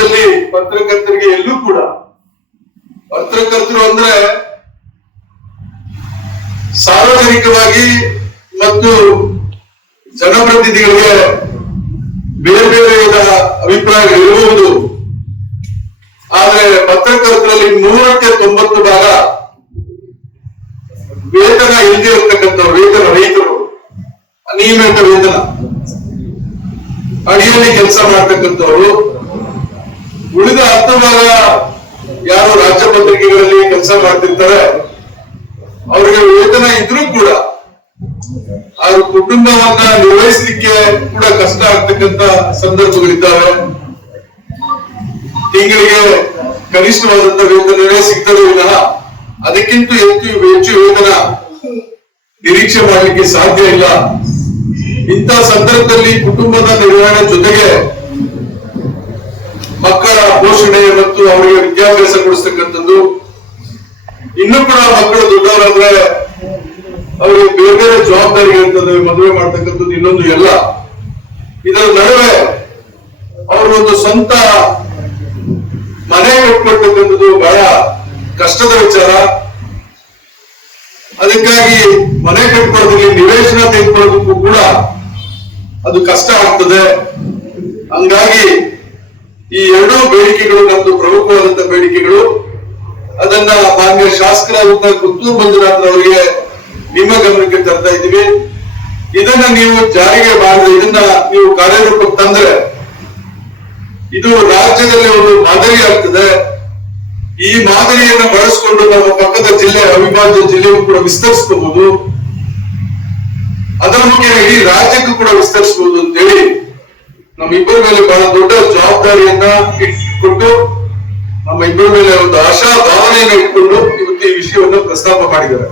ರಾಜ್ಯದಲ್ಲಿ ಪತ್ರಕರ್ತರಿಗೆ ಎಲ್ಲೂ ಕೂಡ ಪತ್ರಕರ್ತರು ಅಂದ್ರೆ ಸಾರ್ವಜನಿಕವಾಗಿ ಮತ್ತು ಜನಪ್ರತಿನಿಧಿಗಳಿಗೆ ಬೇರೆ ಬೇರೆ ಅಭಿಪ್ರಾಯಗಳಿರಬಹುದು. ಆದ್ರೆ ಪತ್ರಕರ್ತರಲ್ಲಿ 190 ಭಾಗ ವೇತನ ಇಲ್ಲದೆ ಇರತಕ್ಕಂಥವ್ರು, ವೇತನ ರಹಿತರು, ಅನಿಯಮಿತ ವೇತನ ಅಡಿಯಲ್ಲಿ ಕೆಲಸ ಮಾಡ್ತಕ್ಕಂಥವ್ರು. ಉಳಿದ 10 ಭಾಗ ಯಾರು ರಾಜ್ಯ ಪತ್ರಿಕೆಗಳಲ್ಲಿ ಕೆಲಸ ಮಾಡ್ತಿರ್ತಾರೆ ಅವರಿಗೆ ವೇತನ ಇದ್ರೂ ಕೂಡ ಅವ್ರ ಕುಟುಂಬವನ್ನ ನಿರ್ವಹಿಸಲಿಕ್ಕೆ ಕೂಡ ಕಷ್ಟ ಆಗ್ತಕ್ಕಂತ ಸಂದರ್ಭಗಳಿದ್ದಾವೆ. ತಿಂಗಳಿಗೆ ಕನಿಷ್ಠವಾದಂತ ವೇತನವೇ ಸಿಗ್ತದೆ ವಿನಃ ಅದಕ್ಕಿಂತ ಹೆಚ್ಚು ವೇತನ ನಿರೀಕ್ಷೆ ಮಾಡಲಿಕ್ಕೆ ಸಾಧ್ಯ ಇಲ್ಲ. ಇಂಥ ಸಂದರ್ಭದಲ್ಲಿ ಕುಟುಂಬದ ನಿರ್ವಹಣೆ ಜೊತೆಗೆ ಮಕ್ಕಳ ಪೋಷಣೆ ಮತ್ತು ಅವರಿಗೆ ವಿದ್ಯಾಭ್ಯಾಸ ಕೊಡಿಸ್ತಕ್ಕಂಥದ್ದು, ಇನ್ನೂ ಕೂಡ ಮಕ್ಕಳು ದೊಡ್ಡವರಾದ್ರೆ ಅವರಿಗೆ ಬೇರೆ ಬೇರೆ ಜವಾಬ್ದಾರಿ ಇರ್ತದೆ, ಮದುವೆ ಮಾಡ್ತಕ್ಕಂಥದ್ದು ಇನ್ನೊಂದು ಎಲ್ಲ. ಇದರ ನಡುವೆ ಅವರು ಒಂದು ಸ್ವಂತ ಮನೆ ಕಟ್ಕೊಳ್ತಕ್ಕಂಥದ್ದು ಬಹಳ ಕಷ್ಟದ ವಿಚಾರ. ಅದಕ್ಕಾಗಿ ಮನೆ ಕಟ್ಕೊಳ್ಳೋದ್ರಲ್ಲಿ ನಿವೇಶನ ತೆಗೆದುಕೊಳ್ಳೋದಕ್ಕೂ ಕೂಡ ಅದು ಕಷ್ಟ ಆಗ್ತದೆ. ಹಂಗಾಗಿ ಈ ಎರಡೂ ಬೇಡಿಕೆಗಳು ನಮ್ದು ಪ್ರಮುಖವಾದಂತಹ ಬೇಡಿಕೆಗಳು. ಅದನ್ನ ಮಾನ್ಯ ಶಾಸಕರಾದಂತಹ ಪುತ್ತೂರು ಮಂಜುನಾಥ್ ಅವರಿಗೆ ನಿಮ್ಮ ಗಮನಕ್ಕೆ ತರ್ತಾ ಇದ್ದೀವಿ. ಇದನ್ನ ನೀವು ಜಾರಿಗೆ ಮಾಡಿದ್ರೆ, ಇದನ್ನ ನೀವು ಕಾರ್ಯರೂಪಕ್ಕೆ ತಂದ್ರೆ ಇದು ರಾಜ್ಯದಲ್ಲಿ ಒಂದು ಮಾದರಿ ಆಗ್ತದೆ. ಈ ಮಾದರಿಯನ್ನು ಬಳಸಿಕೊಂಡು ನಮ್ಮ ಪಕ್ಕದ ಜಿಲ್ಲೆ, ಅವಿಭಾಜ್ಯ ಜಿಲ್ಲೆಗೂ ಕೂಡ ವಿಸ್ತರಿಸಬಹುದು, ಅದರ ಮುಖ್ಯ ಇಡೀ ರಾಜ್ಯಕ್ಕೂ ಕೂಡ ವಿಸ್ತರಿಸಬಹುದು ಅಂತೇಳಿ ನಮ್ಮಿಬ್ಬರ ಮೇಲೆ ಬಹಳ ದೊಡ್ಡ ಜವಾಬ್ದಾರಿಯನ್ನ ಇಟ್ಕೊಂಡು, ನಮ್ಮ ಇಬ್ಬರ ಮೇಲೆ ಒಂದು ಆಶಾ ಭಾವನೆಯನ್ನು ಇಟ್ಕೊಂಡು ಇವತ್ತು ಈ ವಿಷಯವನ್ನು ಪ್ರಸ್ತಾಪ ಮಾಡಿದ್ದಾರೆ.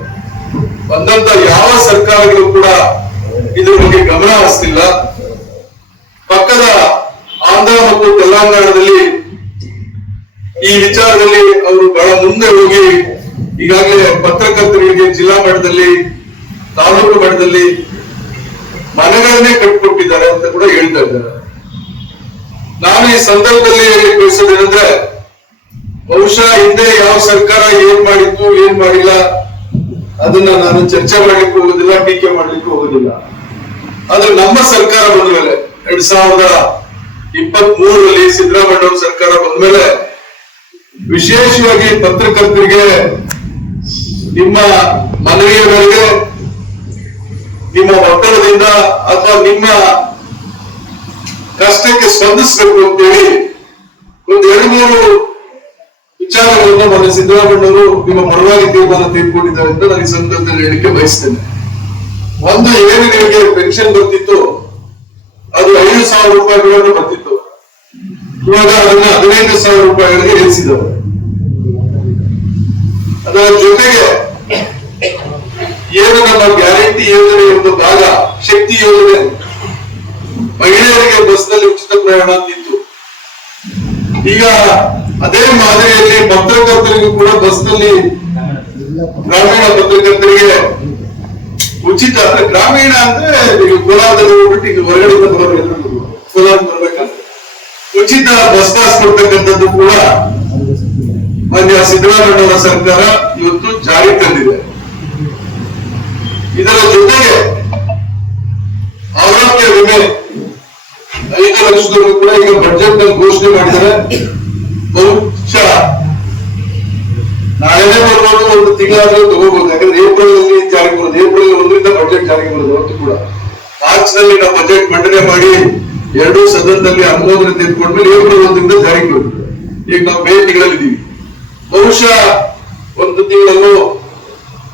ಬಂದಂತ ಯಾವ ಸರ್ಕಾರಗಳು ಕೂಡ ಇದ್ರ ಬಗ್ಗೆ ಗಮನ ಹರಿಸ್ತಿಲ್ಲ. ಪಕ್ಕದ ಆಂಧ್ರ ಮತ್ತು ತೆಲಂಗಾಣದಲ್ಲಿ ಈ ವಿಚಾರದಲ್ಲಿ ಅವರು ಬಹಳ ಮುಂದೆ ಹೋಗಿ ಈಗಾಗಲೇ ಪತ್ರಕರ್ತರಿಗೆ ಜಿಲ್ಲಾ ಮಟ್ಟದಲ್ಲಿ, ತಾಲೂಕು ಮಟ್ಟದಲ್ಲಿ ಮನೆಗಳನ್ನೇ ಕಟ್ಟಿಕೊಟ್ಟಿದ್ದಾರೆ ಅಂತ ಕೂಡ ಹೇಳ್ತಾ ಇದ್ದಾರೆ. ನಾನು ಈ ಸಂದರ್ಭದಲ್ಲಿ ಬಯಸೋದೇನೆಂದ್ರೆ, ಬಹುಶಃ ಹಿಂದೆ ಯಾವ ಸರ್ಕಾರ ಏನ್ ಮಾಡಿತ್ತು ಏನ್ ಮಾಡಿಲ್ಲ ಅದನ್ನ ನಾನು ಚರ್ಚೆ ಮಾಡ್ಲಿಕ್ಕೆ ಹೋಗೋದಿಲ್ಲ, ಟೀಕೆ ಮಾಡ್ಲಿಕ್ಕೆ ಹೋಗೋದಿಲ್ಲ. ಆದ್ರೆ ನಮ್ಮ ಸರ್ಕಾರ ಬಂದ ಮೇಲೆ 2023ರಲ್ಲಿ ಸಿದ್ದರಾಮಯ್ಯ ಸರ್ಕಾರ ಬಂದ ಮೇಲೆ ವಿಶೇಷವಾಗಿ ಪತ್ರಕರ್ತರಿಗೆ ನಿಮ್ಮ ಮನವಿಯ ಮೇರೆಗೆ, ನಿಮ್ಮ ಒತ್ತಡದಿಂದ ಅಥವಾ ನಿಮ್ಮ ಕಷ್ಟಕ್ಕೆ ಸ್ಪಂದಿಸಬೇಕು ಅಂತೇಳಿ ಒಂದು 2-3 ವಿಚಾರಗಳನ್ನು ಮೊನ್ನೆ ಸಿದ್ದರಾಮಯ್ಯವರು ನಿಮ್ಮ ಪರವಾಗಿ ತೀರ್ಮಾನ ತೆಗೆದುಕೊಂಡಿದ್ದಾರೆ ಅಂತ ನಾನು ಈ ಸಂದರ್ಭದಲ್ಲಿ ಹೇಳಿಕೆ ಬಯಸ್ತೇನೆ. ಒಂದು, ಏನು ನಿಮಗೆ ಪೆನ್ಷನ್ ಬರ್ತಿತ್ತು ಅದು 5,000 ರೂಪಾಯಿಗಳನ್ನು ಬರ್ತಿತ್ತು, ಇವಾಗ ಅದನ್ನ 15,000 ರೂಪಾಯಿಗಳಿಗೆ ಇಳಿಸಿದ್ದಾರೆ. ಅದರ ಜೊತೆಗೆ ಏನು ನಮ್ಮ ಗ್ಯಾರಂಟಿ ಯೋಜನೆ ಒಂದು ಭಾಗ ಶಕ್ತಿ ಯೋಜನೆ, ಮಹಿಳೆಯರಿಗೆ ಬಸ್ನಲ್ಲಿ ಉಚಿತ ಪ್ರಯಾಣ ಅಂತಿತ್ತು. ಈಗ ಅದೇ ಮಾದರಿಯಲ್ಲಿ ಪತ್ರಕರ್ತರಿಗೂ ಕೂಡ ಬಸ್ನಲ್ಲಿ, ಗ್ರಾಮೀಣ ಪತ್ರಕರ್ತರಿಗೆ ಉಚಿತ, ಗ್ರಾಮೀಣ ಅಂದ್ರೆ ಕೋಲಾರದಲ್ಲಿ ಹೋಗ್ಬಿಟ್ಟು ಈಗ ಹೊರಗಡೆ ಕೋಲಾರ ಬರ್ಬೇಕಂತ ಉಚಿತ ಬಸ್ ಪಾಸ್ ಕೊಡ್ತಕ್ಕಂಥದ್ದು ಕೂಡ ಮಾನ್ಯ ಸಿದ್ದರಾಮಯ್ಯ ಸರ್ಕಾರ ಇವತ್ತು ಜಾರಿ ತಂದಿದೆ. ಇದರ ಜೊತೆಗೆ ಆರೋಗ್ಯ ವಿಮೆ 5 ಲಕ್ಷದವರೆಗೂ ಕೂಡ ಈಗ ಬಜೆಟ್ ನಲ್ಲಿ ಘೋಷಣೆ ಮಾಡಿದರೆ, ಬಹುಶಃ ನಾಳೆನೇ ಬರ್ಬೋದು, ಒಂದು ತಿಂಗಳಾದ್ರೂ ತಗೋಬಹುದು. ಯಾಕಂದ್ರೆ ಏಪ್ರಿಲ್ ನಲ್ಲಿ ಜಾರಿಗೆ ಬರೋದು, ಏಪ್ರಿಲ್ 1ರಿಂದ ಬಜೆಟ್ ಜಾರಿಗೆ ಬರೋದು. ಅವತ್ತು ಕೂಡ ಮಾರ್ಚ್ ನಲ್ಲಿ ನಾವು ಬಜೆಟ್ ಮಂಡನೆ ಮಾಡಿ 2 ಸದನದಲ್ಲಿ ಅನುಮೋದನೆ ತೆಗೆದುಕೊಂಡ್ಮೇಲೆ ಏಪ್ರಿಲ್ 1ರಿಂದ ಜಾರಿಗೆ ಬರುತ್ತೆ. ಈಗ ನಾವು ಮೇ ತಿಂಗಳಲ್ಲಿ ಬಹುಶಃ ಒಂದು ತಿಂಗಳಲ್ಲೂ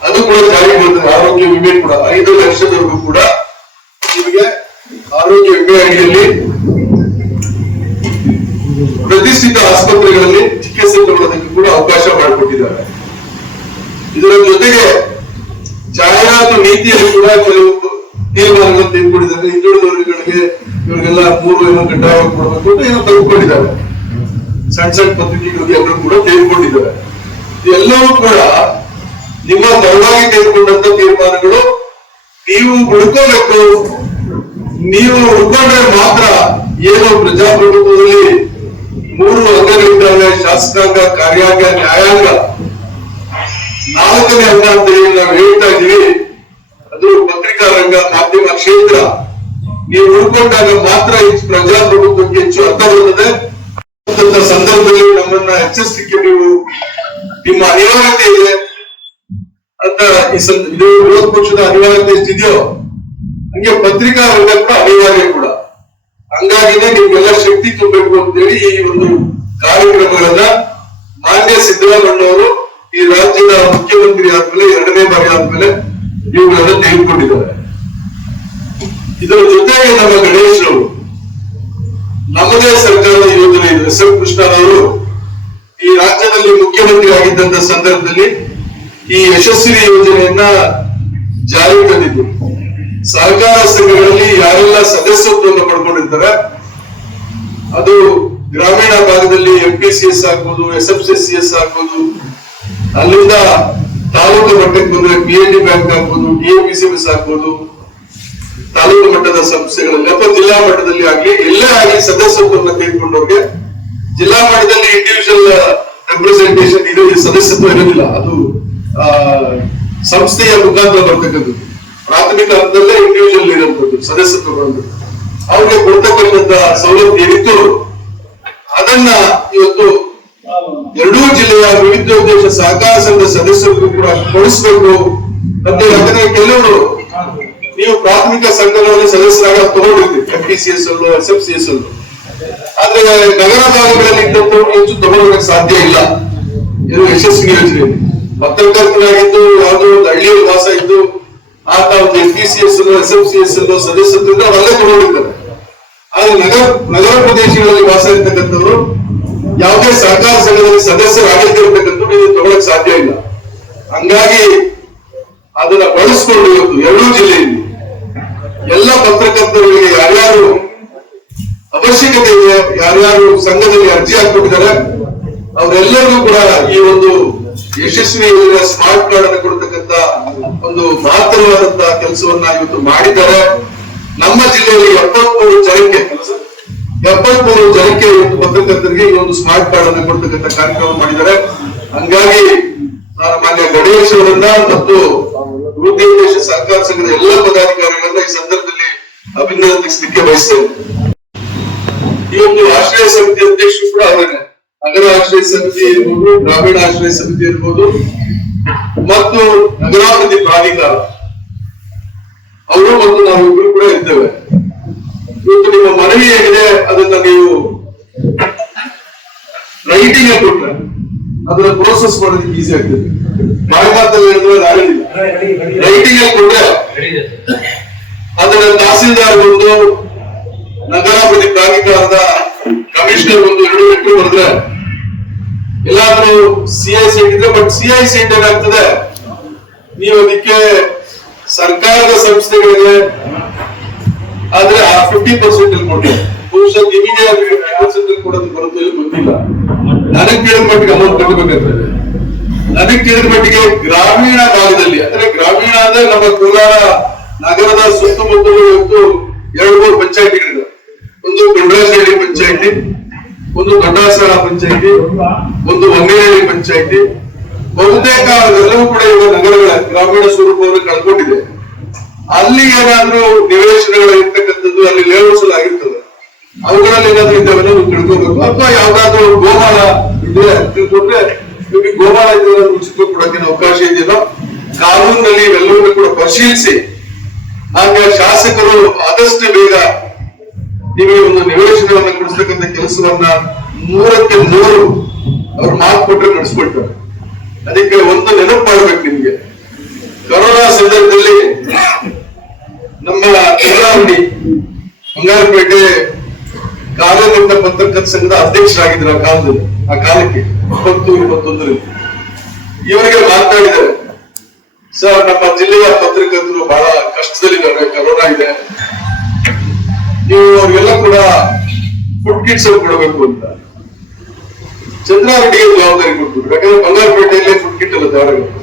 ಅದು ಕೂಡ ಜಾರಿಗೆ ಬರ್ತದೆ. ಆರೋಗ್ಯ ವಿಮೆ ಕೂಡ 5 ಲಕ್ಷದವರೆಗೂ ಕೂಡ ನಿಮಗೆ ಆರೋಗ್ಯ ವಿಮೆ ಅಡಿಯಲ್ಲಿ ಪ್ರತಿಷ್ಠಿತ ಆಸ್ಪತ್ರೆಗಳಲ್ಲಿ ಚಿಕಿತ್ಸೆ ತಗೊಳ್ಳೋದಕ್ಕೆ ಕೂಡ ಅವಕಾಶ ಮಾಡಿಕೊಟ್ಟಿದ್ದಾರೆ. ಇದರ ಜೊತೆಗೆ ಜಾಹೀರಾತು ನೀತಿಯಲ್ಲಿ ಕೂಡ ಕೆಲವು ತೀರ್ಮಾನಗಳನ್ನು ತೆಗೆದುಕೊಂಡಿದ್ದಾರೆ. ಹಿಂದುಳಿದ ವರ್ಗಗಳಿಗೆ ಇವರಿಗೆಲ್ಲ 3 ಏನೋ ಕಡ್ಡಾಯವಾಗಿ ಕೊಡಬೇಕು ಅಂತ ಏನೋ ತೆಗೆದುಕೊಂಡಿದ್ದಾರೆ. ಸಣ್ಣ ಪತ್ರಿಕೆಗಳಿಗೆ ಎಲ್ಲರೂ ಕೂಡ ತೆಗೆದುಕೊಂಡಿದ್ದಾರೆ. ಎಲ್ಲವೂ ಕೂಡ ನಿಮ್ಮ ಪರವಾಗಿ ತೆಗೆದುಕೊಂಡಂತ ತೀರ್ಮಾನಗಳು. ನೀವು ಉಳ್ಕೋಬೇಕು, ನೀವು ಉಳ್ಕೊಂಡ್ರೆ ಮಾತ್ರ ಏನು ಪ್ರಜಾಪ್ರಭುತ್ವದಲ್ಲಿ 3 ಶಾಸಕಾಂಗ, ಕಾರ್ಯಾಂಗ, ನ್ಯಾಯಾಂಗ 4ನೇ ಅಂಗ ಅಂತ ಹೇಳಿ ನಾವು ಹೇಳ್ತಾ ಇದೀವಿ. ಅದು ಪತ್ರಿಕಾ ರಂಗ, ಮಾಧ್ಯಮ ಕ್ಷೇತ್ರ. ನೀವು ಉಳ್ಕೊಂಡಾಗ ಮಾತ್ರ ಈ ಪ್ರಜಾಪ್ರಭುತ್ವಕ್ಕೆ ಹೆಚ್ಚು ಅರ್ಥ ಬರುತ್ತದೆ. ಸಂದರ್ಭದಲ್ಲಿ ನಮ್ಮನ್ನ ಎಚ್ಚರಿಸಲಿಕ್ಕೆ ನೀವು ನಿಮ್ಮ ಅನಿವಾರ್ಯತೆ ಇದೆ ಅಂತ ಇದು ವಿರೋಧ ಪಕ್ಷದ ಅನಿವಾರ್ಯತೆ ಎಷ್ಟಿದೆಯೋ ಹಂಗೆ ಪತ್ರಿಕಾ ರಂಗ ಕೂಡ ಅನಿವಾರ್ಯ ಕೂಡ. ಹಂಗಾಗಿನೇ ನಿಮ್ಗೆಲ್ಲ ಶಕ್ತಿ ತುಂಬಬೇಕು ಅಂತೇಳಿ ಈ ಒಂದು ಕಾರ್ಯಕ್ರಮಗಳನ್ನ ಮಾನ್ಯ ಸಿದ್ದರಾಮಯ್ಯನವರು ಈ ರಾಜ್ಯದ ಮುಖ್ಯಮಂತ್ರಿ ಆದ್ಮೇಲೆ 2ನೇ ಬಾರಿ ಆದ್ಮೇಲೆ ಇವುಗಳನ್ನ ತೆಗೆದುಕೊಂಡಿದ್ದಾರೆ. ಇದರ ಜೊತೆಗೆ ನಮ್ಮ ಗಣೇಶ್ ಅವರು ನಮ್ಮದೇ ಸರ್ಕಾರದ ಯೋಜನೆ ಇದೆ. ಎಸ್ ಎಂ ಕೃಷ್ಣರವರು ಈ ರಾಜ್ಯದಲ್ಲಿ ಮುಖ್ಯಮಂತ್ರಿ ಆಗಿದ್ದಂತ ಸಂದರ್ಭದಲ್ಲಿ ಈ ಯಶಸ್ವಿ ಯೋಜನೆಯನ್ನ ಜಾರಿಗೆ ತಂದಿದ್ದು. ಸಹಕಾರ ಸಂಘಗಳಲ್ಲಿ ಯಾರೆಲ್ಲ ಸದಸ್ಯತ್ವವನ್ನು ಪಡ್ಕೊಂಡಿರ್ತಾರೆ, ಅದು ಗ್ರಾಮೀಣ ಭಾಗದಲ್ಲಿ MPCS ಆಗ್ಬೋದು, SFCS ಆಗ್ಬೋದು, ಅಲ್ಲಿಂದ ತಾಲೂಕು ಮಟ್ಟಕ್ಕೆ ಬಂದ್ರೆ PNB ಬ್ಯಾಂಕ್ ಆಗ್ಬೋದು, DAPCMS ಆಗ್ಬೋದು, ತಾಲೂಕು ಮಟ್ಟದ ಸಂಸ್ಥೆಗಳಲ್ಲಿ ಅಥವಾ ಜಿಲ್ಲಾ ಮಟ್ಟದಲ್ಲಿ ಆಗ್ಲಿ ಎಲ್ಲೇ ಆಗಲಿ ಸದಸ್ಯತ್ವವನ್ನು ತೆಗೆದುಕೊಂಡವ್ರಿಗೆ ಜಿಲ್ಲಾ ಮಟ್ಟದಲ್ಲಿ ಇಂಡಿವಿಜುವಲ್ ರೆಪ್ರೆಸೆಂಟೇಷನ್ ಇದು ಸದಸ್ಯತ್ವ ಇರೋದಿಲ್ಲ. ಅದು ಸಂಸ್ಥೆಯ ಮುಖಾಂತರ ಬರ್ತಕ್ಕಂಥದ್ದು. ಪ್ರಾಥಮಿಕ ಹಂತದಲ್ಲೇ ಇಂಡಿವಿಜುವಲ್ ಇರುವಂತದ್ದು ಸದಸ್ಯತ್ವ ಬರುವಂತದ್ದು. ಅವ್ರಿಗೆ ಕೊಡ್ತಕ್ಕಂಥ ಸೌಲಭ್ಯ ಏನಿತ್ತು ಅದನ್ನ ಇವತ್ತು ಎರಡೂ ಜಿಲ್ಲೆಯ ವಿವಿಧೋದ್ದೇಶ ಸಹಕಾರ ಸಂಘದ ಸದಸ್ಯರು ಕೂಡ ಕೊಡಿಸ್ಬೇಕು ಅಂತ. ಯಾಕಂದ್ರೆ ಕೆಲವರು ನೀವು ಪ್ರಾಥಮಿಕ ಸಂಘಗಳಲ್ಲಿ ಸದಸ್ಯರಾಗ ತಗೊಂಡಿರ್ತೀವಿ, MPCS ಅಲ್ಲೂ SFCS ಅಲ್ಲೂ. ಆದ್ರೆ ನಗರ ಭಾಗಗಳಲ್ಲಿ ಇದ್ದಂತವ್ರು ಹೆಚ್ಚು ತಗೊಳ್ಳೋಕೆ ಸಾಧ್ಯ ಇಲ್ಲ. ಇದು ಯಶಸ್ವಿ ಯೋಜನೆ. ಪತ್ರಕರ್ತರಾಗಿದ್ದು ಯಾವುದೋ ಒಂದು ಹಳ್ಳಿಯಲ್ಲಿ ವಾಸ ಇದ್ದು ಆತ ಒಂದು MPCS ಅಲ್ಲೂ SFCS ಅಲ್ಲೂ ಸದಸ್ಯತ್ವ ಅವರಲ್ಲೇ ತಗೊಂಡಿರ್ತಾರೆ. ಆದ್ರೆ ನಗರ ಪ್ರದೇಶಗಳಲ್ಲಿ ವಾಸ ಇರ್ತಕ್ಕಂಥವ್ರು ಯಾವುದೇ ಸಹಕಾರ ಸಂಘದಲ್ಲಿ ಸದಸ್ಯರಾಗಿರ್ತಕ್ಕಂಥವ್ರು ಇದು ತಗೊಳಕ್ ಸಾಧ್ಯ ಇಲ್ಲ. ಹಂಗಾಗಿ ಅದನ್ನ ಬಳಸ್ಕೊಂಡು ಇವತ್ತು ಎರಡೂ ಜಿಲ್ಲೆಯಲ್ಲಿ ಎಲ್ಲ ಪತ್ರಕರ್ತರಿಗೆ ಯಾರ್ಯಾರು ಅವಶ್ಯಕತೆ ಇದೆ, ಯಾರ್ಯಾರು ಸಂಘದಲ್ಲಿ ಅರ್ಜಿ ಹಾಕ್ಬಿಟ್ಟಿದ್ದಾರೆ ಅವರೆಲ್ಲರಿಗೂ ಕೂಡ ಈ ಒಂದು ಯಶಸ್ವಿ ಸ್ಮಾರ್ಟ್ ಕಾರ್ಡ್ ಅನ್ನು ಕೊಡ್ತಕ್ಕಂತ ಒಂದು ಮಹತ್ತರವಾದಂತಹ ಕೆಲಸವನ್ನ ಇವತ್ತು ಮಾಡಿದ್ದಾರೆ. ನಮ್ಮ ಜಿಲ್ಲೆಯಲ್ಲಿ 73 ಜನಕ್ಕೆ ಇವತ್ತು ಪತ್ರಕರ್ತರಿಗೆ ಈ ಒಂದು ಸ್ಮಾರ್ಟ್ ಕಾರ್ಡ್ ಅನ್ನು ಕೊಡ್ತಕ್ಕಂಥ ಕಾರ್ಯಕ್ರಮ ಮಾಡಿದ್ದಾರೆ. ಹಂಗಾಗಿ ನಾನು ಮಾನ್ಯ ಗಣೇಶ್ ಅವರನ್ನ ಮತ್ತು ವೃದ್ಧೋದ್ದೇಶ ಸಹಕಾರ ಸಂಘದ ಎಲ್ಲ ಪದಾಧಿಕಾರಿಗಳನ್ನ ಈ ಸಂದರ್ಭದಲ್ಲಿ ಅಭಿನಂದಿಸಲಿಕ್ಕೆ ಬಯಸ್ತೇನೆ. ಈ ಒಂದು ಆಶ್ರಯ ಸಮಿತಿ ಅಧ್ಯಕ್ಷರು ಕೂಡ ಅವರೇನೆ. ನಗರ ಆಶ್ರಯ ಸಮಿತಿ ಇರ್ಬೋದು, ಗ್ರಾಮೀಣ ಆಶ್ರಯ ಸಮಿತಿ ಇರ್ಬೋದು ಮತ್ತು ನಗರಾಭಿವೃದ್ಧಿ ಪ್ರಾಧಿಕಾರ ಅವರು ಮತ್ತು ನಾವಿಬ್ರು ಕೂಡ ಇದ್ದೇವೆ. ಇವತ್ತು ನಿಮ್ಮ ಮನವಿ ಏನಿದೆ ಅದನ್ನ ನೀವು ರೈಟಿಂಗ್ ಕೊಟ್ರೆ ಅದನ್ನ ಪ್ರೋಸೆಸ್ ಮಾಡೋದಕ್ಕೆ ಈಸಿ ಆಗ್ತದೆ. ಬಾಯಿ ಮಾತಲ್ಲಿ ಹೇಳಿದ್ರೆ ಆಗೋದಿಲ್ಲ. ರೈಟಿಂಗ್ ಕೊಟ್ರೆ ಅದನ್ನ ತಹಸೀಲ್ದಾರ್ ಒಂದು, ನಗರಾಭಿವೃದ್ಧಿ ಪ್ರಾಧಿಕಾರದ ಕಮಿಷನರ್ ಒಂದು 2 ಲೆಟರ್ ಬರೆದ್ರೆ ಎಲ್ಲಾದ್ರೂ CI ಸೈಟ್ ಇದ್ರೆ, ಬಟ್ CI ಸೈಟ್ ಏನಾಗ್ತದೆ, ನೀವು ಅದಕ್ಕೆ ಸರ್ಕಾರದ ಸಂಸ್ಥೆಗಳಿಗೆ ಆದ್ರೆ 50% ಕೊಡ್ತೀವಿ. ಬಹುಶಃ ನಿಮಗೆ 50% ಕೊಡೋದು ಬರುತ್ತೆ ಇಲ್ಲ ಗೊತ್ತಿಲ್ಲ. ನನಗೆ ಕೇಳಿದ ಮಟ್ಟಿಗೆ ಅಮೌಂಟ್ ಕಟ್ಟಬೇಕಾಗ್ತದೆ. ನನಗೆ ಕೇಳಿದ ಮಟ್ಟಿಗೆ ಗ್ರಾಮೀಣ ಭಾಗದಲ್ಲಿ, ಅಂದ್ರೆ ಗ್ರಾಮೀಣ ಅಂದ್ರೆ ನಮ್ಮ ಕೋಲಾರ ನಗರದ ಸುತ್ತಮುತ್ತಲು ಇವತ್ತು 2-3 ಪಂಚಾಯತಿಗಳಿದೆ. ಒಂದು ಗುಂಡ್ರಾಸಹಳ್ಳಿ ಪಂಚಾಯತಿ, ಒಂದು ದೊಡ್ಡಾಸಳ ಪಂಚಾಯತಿ, ಒಂದು ಹೊಂಗೇನಹಳ್ಳಿ ಪಂಚಾಯತಿ. ಬಹುತೇಕ ಎಲ್ಲವೂ ಕೂಡ ಇವಾಗ ನಗರಗಳ ಗ್ರಾಮೀಣ ಸ್ವರೂಪವನ್ನು ಕಳ್ಕೊಂಡಿದೆ. ಅಲ್ಲಿ ಏನಾದ್ರೂ ನಿವೇಶನಗಳು ಇರ್ತಕ್ಕಂಥದ್ದು, ಅಲ್ಲಿ ಲೇಔಟ್ಸ್ ಆಗಿರ್ತದೆ, ಅವುಗಳಲ್ಲಿ ಏನಾದ್ರೂ ಇದ್ದಾವೆ ನೀವು ತಿಳ್ಕೋಬೇಕು. ಅಥವಾ ಯಾವ್ದಾದ್ರು ಗೋಮಾಳ ಇದ್ರೆ ತಿಳ್ಕೊಂಡ್ರೆ ನಿಮಗೆ ಗೋಮಾಳ ಇದ್ರೆ ಉಚಿತ ಕೊಡಕ್ಕೆ ಅವಕಾಶ ಇದೆಯೋ ಕಾನೂನಿನಲ್ಲಿ ಇವೆಲ್ಲವನ್ನೂ ಕೂಡ ಪರಿಶೀಲಿಸಿ ಆಗ ಶಾಸಕರು ಆದಷ್ಟು ಬೇಗ ನಿಮಗೆ ಒಂದು ನಿವೇಶನವನ್ನು ಕೊಡಿಸ್ತಕ್ಕಂಥ ಕೆಲಸವನ್ನ 100ಕ್ಕೆ 100 ಅವ್ರು ಮಾತು ಕೊಟ್ಟರೆ ನಡೆಸ್ಕೊಳ್ತಾರೆ. ಅದಕ್ಕೆ ಒಂದು ನೆನಪು ಮಾಡ್ಬೇಕು ನಿಮ್ಗೆ. ಕೊರೋನಾ ಸಂದರ್ಭದಲ್ಲಿ ನಮ್ಮ ಕರಾವಳಿ ಬಂಗಾರಪೇಟೆ ಕಾರ್ಯನಿರತ ಪತ್ರಕರ್ತರ ಸಂಘದ ಅಧ್ಯಕ್ಷರಾಗಿದ್ರು ಆ ಕಾಲಕ್ಕೆ 2021ರಲ್ಲಿ. ಇವರಿಗೆ ಮಾತನಾಡಿದ್ದಾರೆ, ಸರ್ ನಮ್ಮ ಜಿಲ್ಲೆಯ ಪತ್ರಕರ್ತರು ಬಹಳ ಕಷ್ಟದಲ್ಲಿದ್ದಾರೆ, ಕೊರೋನಾ ಇದೆ, ನೀವು ಅವ್ರಿಗೆಲ್ಲ ಕೂಡ ಫುಡ್ ಕಿಟ್ಸ್ ಕೊಡಬೇಕು ಅಂತ. ಚಂದ್ರಾರೆಡ್ಡಿಗೆ ಜವಾಬ್ದಾರಿ ಕೊಟ್ಬಿಟ್ರು. ಯಾಕಂದ್ರೆ ಬಂಗಾರಪೇಟೆಯಲ್ಲೇ ಫುಡ್ ಕಿಟ್ ಎಲ್ಲ ತಯಾರಾಗುತ್ತೆ.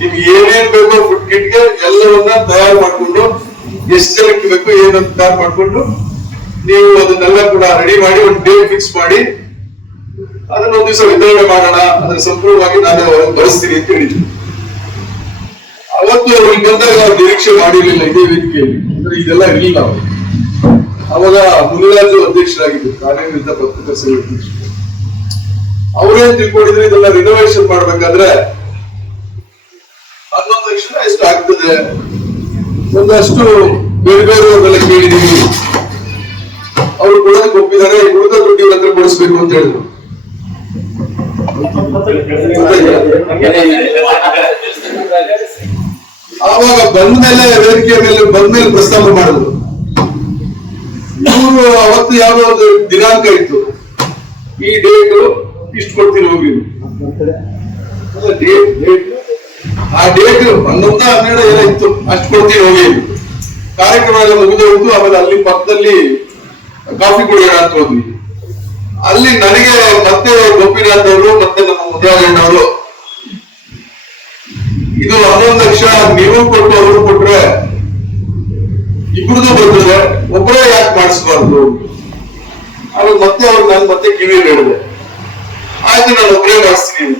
ನಿಮ್ಗೆ ಏನೇನ್ ಬೇಕೋ ಫುಡ್ ಕಿಟ್ಗೆ ಎಲ್ಲವನ್ನ ತಯಾರು ಮಾಡ್ಕೊಂಡು, ಎಷ್ಟು ಜನಕ್ಕೆ ಬೇಕು ಏನಂತ ತಯಾರು ಮಾಡ್ಕೊಂಡು ನೀವು ಅದನ್ನೆಲ್ಲ ಕೂಡ ರೆಡಿ ಮಾಡಿ ಒಂದು ಡೇಟ್ ಫಿಕ್ಸ್ ಮಾಡಿ ಅದನ್ನ ಒಂದ್ ದಿವಸ ವಿತರಣೆ ಮಾಡೋಣ, ಅದನ್ನ ಸಂಪೂರ್ಣವಾಗಿ ನಾನು ಅವ್ರಿಗೆ ಬಳಸ್ತೀನಿ ಅಂತ ಹೇಳಿದ್ರು. ಅವತ್ತು ಅವ್ರಿಗೆ ಬಂದಾಗ ನಾವು ನಿರೀಕ್ಷೆ ಮಾಡಿರ್ಲಿಲ್ಲ ಇದೇ ವೇದಿಕೆಯಲ್ಲಿ, ಅಂದ್ರೆ ಇದೆಲ್ಲ ಇರಲಿಲ್ಲ. ಅವಾಗ ಮುನಿರಾಜು ಅಧ್ಯಕ್ಷರಾಗಿದ್ರು, ಕಾರ್ಯನಿರತ ಪತ್ರಿಕಾ ಸಂಘ ಅಧ್ಯಕ್ಷರು. ಅವ್ರೇನ್ ತಿಳ್ಕೊಂಡಿದ್ರೆ ಇದೆಲ್ಲ ರಿನೋವೇಷನ್ ಮಾಡ್ಬೇಕಾದ್ರೆ 11 ಲಕ್ಷ ಎಷ್ಟು ಆಗ್ತದೆ, ಒಂದಷ್ಟು ಬೇರೆ ಬೇರೆಯವರೆಲ್ಲ ಕೇಳಿದೀವಿ, ಅವ್ರು ಕೊಡೋದಕ್ಕೆ ಒಪ್ಪಿದ್ದಾರೆ, ಉಳಿದ ದುಡ್ಡು ಇವ್ರ ಹತ್ರ ಕೊಡಿಸ್ಬೇಕು ಅಂತ ಹೇಳಿದ್ರು. ಆವಾಗ ಬಂದ್ಮೇಲೆ ವೇದಿಕೆ ಮೇಲೆ ಬಂದ್ಮೇಲೆ ಪ್ರಸ್ತಾಪ ಮಾಡಿದ್ರು. ಇವರು ಅವತ್ತು ಯಾವುದೋ ಒಂದು ದಿನಾಂಕ ಇತ್ತು, ಈ ಡೇಟ್ ಇಷ್ಟು ಕೊಡ್ತೀನಿ ಹೋಗಿ, ಆ ಡೇಟ್ 11, 12 ಏನೋ ಇತ್ತು, ಅಷ್ಟು ಕೊಡ್ತೀನಿ ಹೋಗಿ. ಕಾರ್ಯಕ್ರಮ ಎಲ್ಲ ಮುಗಿದೋಯ್ತು. ಆಮೇಲೆ ಅಲ್ಲಿ ಪಕ್ಕದಲ್ಲಿ ಕಾಫಿ ಕುಡಿಯೋಣ ಅಂತ ಹೋದ್ವಿ. ಅಲ್ಲಿ ನನಗೆ ಮತ್ತೆ ಗೋಪಿನಾಥ್ ಅವರು ಮತ್ತೆ ನಮ್ಮ ಮುದ್ರಾಜಣ್ಣ ಅವರು, ಇದು 11 ಲಕ್ಷ ನೀವು ಕೊಟ್ಟು ಅವರು ಕೊಟ್ರೆ ಇಬ್ಬರದು ಬರ್ತದೆ, ಒಬ್ಬರೇ ಯಾಕೆ ಮಾಡಿಸ್ಬಾರ್ದು. ಆಮೇಲೆ ಮತ್ತೆ ಅವ್ರು ನಾನು ಮತ್ತೆ ಕಿವಿಯಲ್ಲಿ ಹೇಳಿದೆ, ಆಯ್ತು ನಾನು ಒಬ್ಬರೇ ಮಾಡಿಸ್ತೀನಿ,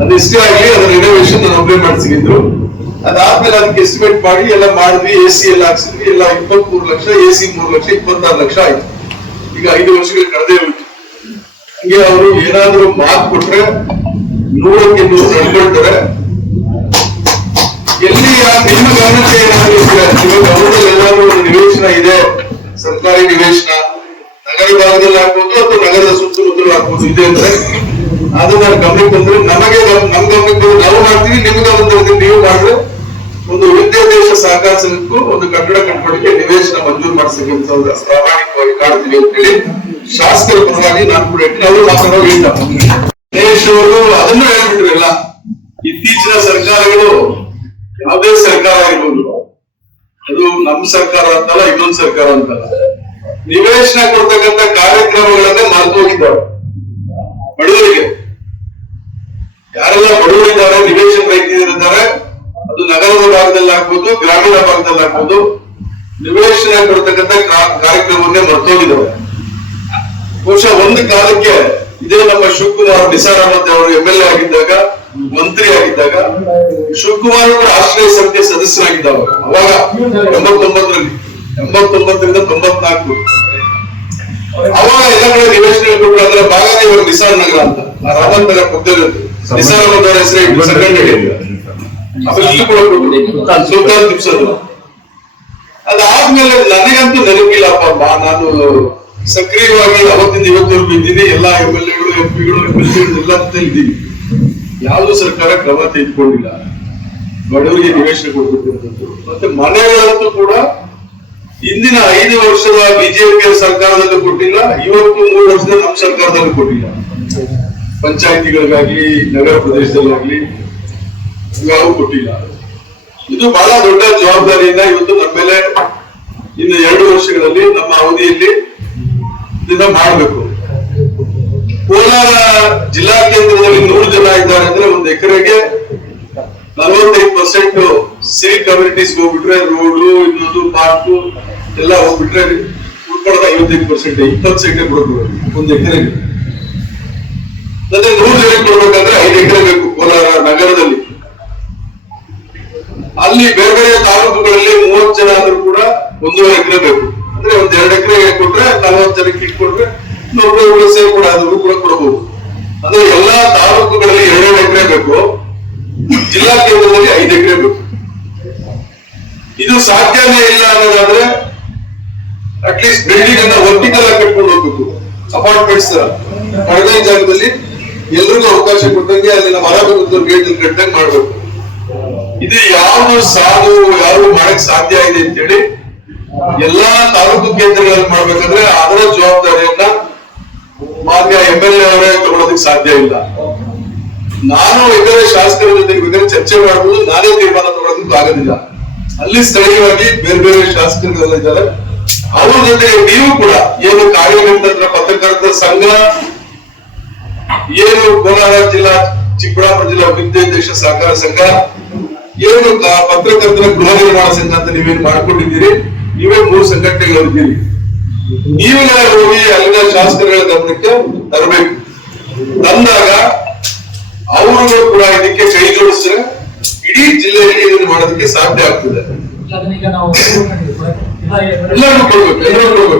ಅದು ಇಷ್ಟೇ ಆಗ್ಲಿ, ಅದರ ರಿನೋವೇಷನ್ ನಾನು ಒಬ್ಬರೇ ಮಾಡಿಸಿದ್ರು. ಅದಾದ್ಮೇಲೆ ಅದಕ್ಕೆ ಎಸ್ಟಿಮೇಟ್ ಮಾಡಿ ಎಲ್ಲ ಮಾಡಿದ್ವಿ, AC ಎಲ್ಲ ಹಾಕ್ಸಿದ್ವಿ, ಎಲ್ಲ 23 ಲಕ್ಷ, AC 3 ಲಕ್ಷ, 26 ಲಕ್ಷ ಆಯ್ತು. ಈಗ 5 ವರ್ಷಗಳು ಕಳೆದೇ ಹೋಯ್ತು. ಹಂಗೆ ಅವರು ಏನಾದ್ರು ಮಾತು ಕೊಟ್ರೆ 100ಕ್ಕೆ 100 ನಡ್ಕೊಳ್ತಾರೆ. ಎಲ್ಲಿ ನಿಮ್ಮ ಗಮನಕ್ಕೆ ಏನಾದ್ರು ಗಮನದಲ್ಲಿ ಏನಾದ್ರು ಒಂದು ನಿವೇಶನ ಇದೆ, ಸರ್ಕಾರಿ ನಿವೇಶನ ನಗರ ಭಾಗದಲ್ಲಿ ಹಾಕ್ಬೋದು ಅಥವಾ ನಗರದ ಸುತ್ತಮುತ್ತಲು ಹಾಕ್ಬೋದು ಇದೆ ಅಂದ್ರೆ ಅದನ್ನ ಗಮನಕ್ಕೆ ಬಂದ್ರೆ ನಮಗೆ ನಮ್ ಗಮನಕ್ಕೆ ಬಂದ್ರೆ ನಾವು ಮಾಡ್ತೀವಿ, ನಿಮ್ಗೆ ಗಮನದಲ್ಲಿ ನೀವು ಮಾಡಿದ್ರೆ ಒಂದು ವಿದ್ಯಾದೇಶ ಸಹಕಾರ ಸಂಘಕ್ಕೂ ಒಂದು ಕಟ್ಟಡ ಕಟ್ಕೊಳಿಕ್ಕೆ ನಿವೇಶನ ಮಂಜೂರು ಮಾಡಿಸಬೇಕಂತ ಪ್ರಾಮಾಣಿಕವಾಗಿ ಕಾಡ್ತೀವಿ ಅಂತ ಹೇಳಿ ಶಾಸಕರ ಪರವಾಗಿ ನಾನು ಕೂಡ ಹೇಳ್ತೀನಿ. ಅವರು ಮಾತಾಡೋ ಹೇಳ್ತಾರೆ ಗಣೇಶ್ ಅವರು ಅದನ್ನು ಹೇಳ್ಬಿಟ್ರು. ಎಲ್ಲ ಇತ್ತೀಚಿನ ಸರ್ಕಾರಗಳು ಯಾವುದೇ ಸರ್ಕಾರ ಇರ್ಬೋದು, ಅದು ನಮ್ಮ ಸರ್ಕಾರ ಅಂತಲ್ಲ, ಇನ್ನೊಂದು ಸರ್ಕಾರ ಅಂತಲ್ಲ, ನಿವೇಶನ ಕೊಡ್ತಕ್ಕಂಥ ಕಾರ್ಯಕ್ರಮಗಳನ್ನ ಮರೆತು ಹೋಗಿದ್ದಾರೆ. ಬಡವರಿಗೆ ಯಾರೆಲ್ಲ ಬಡವರಿದ್ದಾರೆ, ನಿವೇಶನ ರೈತರಿದ್ದಾರೆ, ಅದು ನಗರದ ಭಾಗದಲ್ಲಿ ಆಗ್ಬೋದು, ಗ್ರಾಮೀಣ ಭಾಗದಲ್ಲಿ ಆಗ್ಬೋದು, ನಿವೇಶನ ಕೊಡ್ತಕ್ಕಂಥ ಕಾರ್ಯಕ್ರಮವನ್ನೇ ಮರ್ತೋಗಿದ್ದಾರೆ. ಬಹುಶಃ ಒಂದು ಕಾಲಕ್ಕೆ ಇದೇ ನಮ್ಮ ಶಿವಕುಮಾರ್ ನಿಸಾರ್ ಅಹಮದ್ ಅವರು MLA ಆಗಿದ್ದಾಗ, ಮಂತ್ರಿ ಆಗಿದ್ದಾಗ, ಶಿವಕುಮಾರ್ ಕೂಡ ಆಶ್ರಯ ಸಮಿತಿ ಸದಸ್ಯರಾಗಿದ್ದವರು. ಅವಾಗ 89ರಿಂದ 94 ಅವಾಗ ಎಲ್ಲ ಕಡೆ ನಿವೇಶನ ಕೊಟ್ಟರು. ಅದರ ಭಾಗನೇ ಇವಾಗ ನಿಸಾರ್ ನಗರ ಅಂತ, ರಾಮನ್ ನಗರ ಪಕ್ಕದಲ್ಲಿ ನಿಸಾರ್ ಅಹಮದ್ ಅವರ ಹೆಸರು ಸಂಘಟನೆ ಸುಲ್ತಾನ್ ತಿಪ್ಸದು. ಅದಾದ್ಮೇಲೆ ನನಗಂತೂ ನೆನಪಿಲ್ಲಪ್ಪ, ನಾನು ಸಕ್ರಿಯವಾಗಿ ಅವತ್ತಿಂದ ಇವತ್ತವರೆಗೂ ಇದ್ದೀನಿ. ಎಲ್ಲಾ MLAಗಳು MP ಗಳು ಎಲ್ಲ ಇದ್ದೀನಿ. ಯಾವುದು ಸರ್ಕಾರ ಕ್ರಮ ತೆಗೆದುಕೊಂಡಿಲ್ಲ ಬಡವರಿಗೆ ನಿವೇಶನ ಕೊಡ್ಬೇಕಂತದ್ದು. ಮತ್ತೆ ಮನೆಗಳಂತೂ ಕೂಡ ಇಂದಿನ 5 ವರ್ಷದ ಬಿಜೆಪಿ ಸರ್ಕಾರದಲ್ಲೂ ಕೊಟ್ಟಿಲ್ಲ, ಇವತ್ತು 3 ವರ್ಷದ ನಮ್ಮ ಸರ್ಕಾರದಲ್ಲೂ ಕೊಟ್ಟಿಲ್ಲ. ಪಂಚಾಯತಿಗಳಿಗಾಗ್ಲಿ ನಗರ ಪ್ರದೇಶದಲ್ಲಾಗ್ಲಿ ಯಾವ ಕೊಟ್ಟಿಲ್ಲ. ಇದು ಬಹಳ ದೊಡ್ಡ ಜವಾಬ್ದಾರಿಯಿಂದ ಇವತ್ತು ನಮ್ಮ ಮೇಲೆ ಇನ್ನು 2 ವರ್ಷಗಳಲ್ಲಿ ನಮ್ಮ ಅವಧಿಯಲ್ಲಿ ಇದನ್ನ ಮಾಡಬೇಕು. ಕೋಲಾರ ಜಿಲ್ಲಾ ಕೇಂದ್ರದಲ್ಲಿ 100 ಜನ ಇದ್ದಾರೆ ಅಂದ್ರೆ ಒಂದು ಎಕರೆಗೆ 45% ಸಿವಿಕ್ ಕಮ್ಯುನಿಟೀಸ್ ಹೋಗ್ಬಿಟ್ರೆ, ರೋಡು ಇನ್ನೊಂದು ಪಾರ್ಕು ಎಲ್ಲ ಹೋಗ್ಬಿಟ್ರೆ ಉಳ್ಕೊಳ್ಳೋದ 55%, 20 ಸೆಂಟ್ ಕೊಡಬೇಕು ಒಂದು ಎಕರೆಗೆ. ಮತ್ತೆ 100 ಜನಕ್ಕೆ ಕೊಡ್ಬೇಕಂದ್ರೆ 5 ಎಕರೆ ಬೇಕು ಕೋಲಾರ ನಗರದಲ್ಲಿ. ಅಲ್ಲಿ ಬೇರೆ ಬೇರೆ ತಾಲೂಕುಗಳಲ್ಲಿ 30 ಜನ ಆದ್ರೂ ಕೂಡ 1.5 ಎಕರೆ ಬೇಕು. ಅಂದ್ರೆ ಒಂದ್ 2 ಎಕರೆ ಕೊಟ್ರೆ 40 ಜನಕ್ಕೆ ಇಟ್ಕೊಟ್ರೆ ಇನ್ನೊಬ್ರು ಸೇರಿ ಕೂಡ ಆದ್ರೂ ಕೂಡ ಕೊಡಬಹುದು. ಅಂದ್ರೆ ಎಲ್ಲಾ ತಾಲೂಕುಗಳಲ್ಲಿ 2 ಎಕರೆ ಬೇಕು, ಜಿಲ್ಲಾ ಕೇಂದ್ರದಲ್ಲಿ 5 ಎಕರೆ ಬೇಕು. ಇದು ಸಾಧ್ಯನೇ ಇಲ್ಲ ಅನ್ನೋದಾದ್ರೆ ಅಟ್ಲೀಸ್ಟ್ ಬಿಲ್ಡಿಂಗ್ ಅನ್ನ ವರ್ಟಿಕಲ್ ಆಗಿ ಕಟ್ಕೊಂಡು ಹೋಗ್ಬೇಕು. ಅಪಾರ್ಟ್ಮೆಂಟ್ಸ್ ಕಡಿಮೆ ಜಾಗದಲ್ಲಿ ಎಲ್ರಿಗೂ ಅವಕಾಶ ಕೊಟ್ಟಂಗೆ ಅಲ್ಲಿ ಮರ ಗೇಟ್ ಕಟ್ಟಂಗೆ ಮಾಡ್ಬೇಕು. ಇದು ಯಾವುದು ಸಾಧು ಯಾರು ಮಾಡಕ್ ಸಾಧ್ಯ ಇದೆ ಅಂತೇಳಿ ಎಲ್ಲಾ ತಾಲೂಕು ಕೇಂದ್ರಗಳಲ್ಲಿ ಮಾಡ್ಬೇಕಂದ್ರೆ ಅದರ ಜವಾಬ್ದಾರಿಯನ್ನ ಮಾನ್ಯ MLA ಅವರೇ ತಗೊಳ್ಳೋದಕ್ಕೆ ಸಾಧ್ಯ ಇಲ್ಲ. ನಾನು ಬೇಕಾದ್ರೆ ಶಾಸಕರ ಜೊತೆಗೆ ಬೇಕಾದ್ರೆ ಚರ್ಚೆ ಮಾಡಬಹುದು, ನಾನೇ ತೀರ್ಮಾನ ತಗೊಳ್ಳೋದಕ್ಕೂ ಆಗೋದಿಲ್ಲ. ಅಲ್ಲಿ ಸ್ಥಳೀಯವಾಗಿ ಬೇರೆ ಬೇರೆ ಶಾಸಕರುಗಳೆಲ್ಲ ಇದ್ದಾರೆ, ಅವ್ರ ಜೊತೆಗೆ ನೀವು ಕೂಡ ಏನು ಕಾರ್ಯನಿರತ ಪತ್ರಕರ್ತರ ಸಂಘ, ಏನು ಕೋಲಾರ ಜಿಲ್ಲಾ ಚಿಕ್ಕಬಳ್ಳಾಪುರ ಜಿಲ್ಲಾ ವಿದ್ಯಾದೇಶ ಸಹಕಾರ ಸಂಘ, ಏನು ಪತ್ರಕರ್ತರ ಗೃಹ ನಿರ್ಮಾಣ ಸಂಘ ಅಂತ ನೀವೇನು ಮಾಡ್ಕೊಂಡಿದ್ದೀರಿ, ನೀವೇ 3 ಸಂಘಟನೆಗಳಿದ್ದೀರಿ. ನೀವೆಲ್ಲ ಹೋಗಿ ಅಲ್ಲಿನ ಶಾಸಕರುಗಳ ಗಮನಕ್ಕೆ ತರಬೇಕು. ತಂದಾಗ ಅವರುಗಳು ಕೂಡ ಇದಕ್ಕೆ ಕೈ ಜೋಡಿಸಿದ್ರೆ ಇಡೀ ಜಿಲ್ಲೆಯಲ್ಲಿ ಇದನ್ನು ಮಾಡೋದಕ್ಕೆ ಸಾಧ್ಯ ಆಗ್ತದೆ. ಎಲ್ಲರಿಗೂ ಕೊಡ್ಬೇಕು.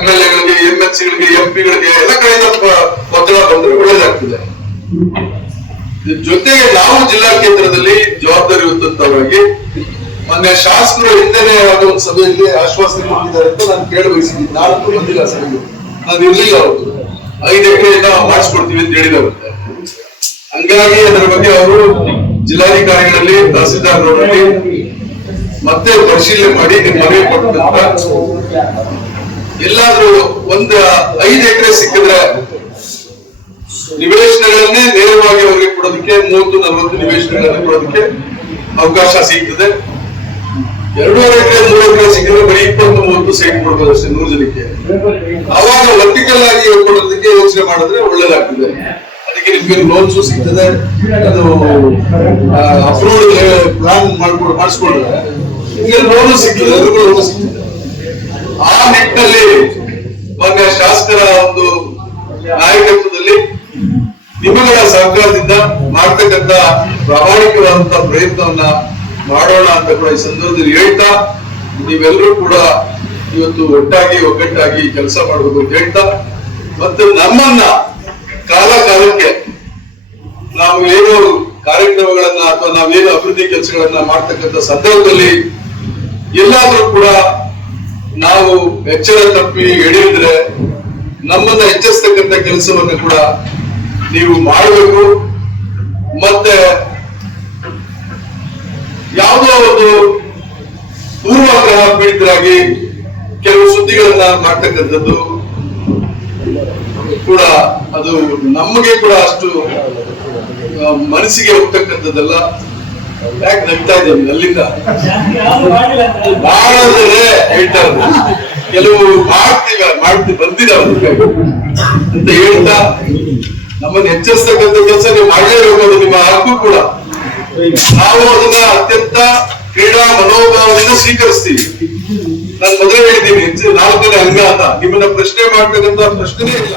MLA ಗಳಿಗೆ, MLC ಗಳಿಗೆ, MP ಗಳಿಗೆ ಎಲ್ಲ ಕಡೆಯಿಂದ ಒತ್ತಡ ಬಂದ್ರೆ ಒಳ್ಳೇದಾಗ್ತದೆ. ಜೊತೆಗೆ ನಾವು ಜಿಲ್ಲಾ ಕೇಂದ್ರದಲ್ಲಿ ಜವಾಬ್ದಾರಿ ಹೊತ್ತಂತವರಾಗಿ ಮೊನ್ನೆ ಶಾಸಕರು ಹಿಂದೆನೆ ಒಂದು ಸಭೆಯಲ್ಲಿ ಆಶ್ವಾಸನೆ ಕೊಟ್ಟಿದ್ದಾರೆ ಅಂತ ನಾನು ಕೇಳಿ ಬಯಸಿದ್ದೀನಿ. ನಾಲ್ಕು ಬಂದಿಲ್ಲ ಸಭೆಗೆ, ನಾನು ಇರ್ಲಿಲ್ಲ. ಅವತ್ತು 5 ಎಕರೆಯಿಂದ ಮಾಡಿಸ್ಕೊಡ್ತೀವಿ ಅಂತ ಹೇಳಿದಾರಂತೆ. ಹಂಗಾಗಿ ಅದರ ಬಗ್ಗೆ ಅವರು ಜಿಲ್ಲಾಧಿಕಾರಿಗಳಲ್ಲಿ, ತಹಸೀಲ್ದಾರ್ಗಳಲ್ಲಿ ಮತ್ತೆ ಪರಿಶೀಲನೆ ಮಾಡಿ ಮನವಿ ಕೊಟ್ಟಂತ ಎಲ್ಲಾದ್ರೂ ಒಂದು 5 ಎಕರೆ ಸಿಕ್ಕಿದ್ರೆ ನಿವೇಶನಗಳನ್ನೇ ನೇರವಾಗಿ ಅವರಿಗೆ ಕೊಡೋದಕ್ಕೆ 30-40 ನಿವೇಶನಗಳನ್ನು ಕೊಡೋದಕ್ಕೆ ಅವಕಾಶ ಸಿಗ್ತದೆ. 2.5 ಎಕರೆ 3 ಎಕರೆ ಸಿಕ್ಕಿದ್ರೆ ಬರೀ 20-30 ಸೈಟ್ ಕೊಡ್ಬೋದು ಅಷ್ಟೇ 100 ಜನಕ್ಕೆ. ಅವಾಗ ವರ್ಟಿಕಲ್ ಆಗಿ ಕೊಡೋದಕ್ಕೆ ಯೋಚನೆ ಮಾಡಿದ್ರೆ ಒಳ್ಳೇದಾಗ್ತದೆ. ಅದಕ್ಕೆ ನಿಮ್ಗೆ ಲೋನ್ಸು ಸಿಗ್ತದೆ. ಅದು ಅಪ್ರೂವ್ಡ್ ಪ್ಲಾನ್ ಮಾಡಿಸ್ಕೊಂಡ್ರೆ ನಿಮ್ಗೆ ಲೋನು ಸಿಗ್ತದೆ, ಲೋನು ಸಿಗ್ತದೆ. ಆ ನಿಟ್ಟಿನಲ್ಲಿ ಮೊನ್ನೆ ಶಾಸಕರ ಒಂದು ನಾಯಕತ್ವದಲ್ಲಿ ನಿಮ್ಮಗಳ ಸಹಕಾರದಿಂದ ಮಾಡ್ತಕ್ಕಂಥ ಪ್ರಾಮಾಣಿಕವಾದಂತಹ ಪ್ರಯತ್ನವನ್ನ ಮಾಡೋಣ ಅಂತ ಕೂಡ ಈ ಸಂದರ್ಭದಲ್ಲಿ ಹೇಳ್ತಾ, ನೀವೆಲ್ಲರೂ ಕೂಡ ಇವತ್ತು ಒಗ್ಗಟ್ಟಾಗಿ ಕೆಲಸ ಮಾಡಬೇಕು ಅಂತ ಹೇಳ್ತಾ, ಮತ್ತು ನಮ್ಮನ್ನ ಕಾಲ ಕಾಲಕ್ಕೆ ನಾವು ಏನು ಕಾರ್ಯಕ್ರಮಗಳನ್ನ ಅಥವಾ ನಾವೇನು ಅಭಿವೃದ್ಧಿ ಕೆಲಸಗಳನ್ನ ಮಾಡ್ತಕ್ಕಂಥ ಸಂದರ್ಭದಲ್ಲಿ ಎಲ್ಲಾದ್ರೂ ಕೂಡ ನಾವು ಎಚ್ಚರ ತಪ್ಪಿ ಎಳೆಯಿದ್ರೆ ನಮ್ಮನ್ನ ಎಚ್ಚರಿಸ್ತಕ್ಕಂಥ ಕೆಲಸವನ್ನು ಕೂಡ ನೀವು ಮಾಡಬೇಕು. ಮತ್ತೆ ಯಾವುದೋ ಒಂದು ಪೂರ್ವಾಗ್ರಹ ಪೀಡಿತರಾಗಿ ಕೆಲವು ಸುದ್ದಿಗಳನ್ನ ಮಾಡ್ತಕ್ಕಂಥದ್ದು ಕೂಡ ಅದು ನಮಗೆ ಕೂಡ ಅಷ್ಟು ಮನಸ್ಸಿಗೆ ಹೋಗ್ತಕ್ಕಂಥದ್ದಲ್ಲ. ಯಾಕೆ ನಗ್ತಾ ಇದ್ದೇನೆ ಅಲ್ಲಿಂದ ಮಾಡಿದ್ರೆ ಹೇಳ್ತಾರೆ, ಕೆಲವು ಮಾಡ್ತಿ ಬಂದಿದ್ದಾವೆ ಅಂತ ಹೇಳ್ತಾ ನಮ್ಮನ್ನು ಎಚ್ಚರಿಸ್ತಕ್ಕಂಥ ಕೆಲಸ ನೀವು ಮಾಡಲೇಬೇಕು. ಅದು ನಿಮ್ಮ ಹಕ್ಕು ಕೂಡ. ನಾವು ಅದನ್ನ ಅತ್ಯಂತ ಕ್ರೀಡಾ ಮನೋಭಾವದಿಂದ ಸ್ವೀಕರಿಸ್ತೀವಿ. ನಾನು ಮೊದಲೇ ಹೇಳಿದ್ದೀನಿ 4ನೇ ಅಂಗ ಅಂತ. ನಿಮ್ಮನ್ನ ಪ್ರಶ್ನೆ ಮಾಡ್ತಕ್ಕಂಥ ಪ್ರಶ್ನೆನೇ ಇಲ್ಲ.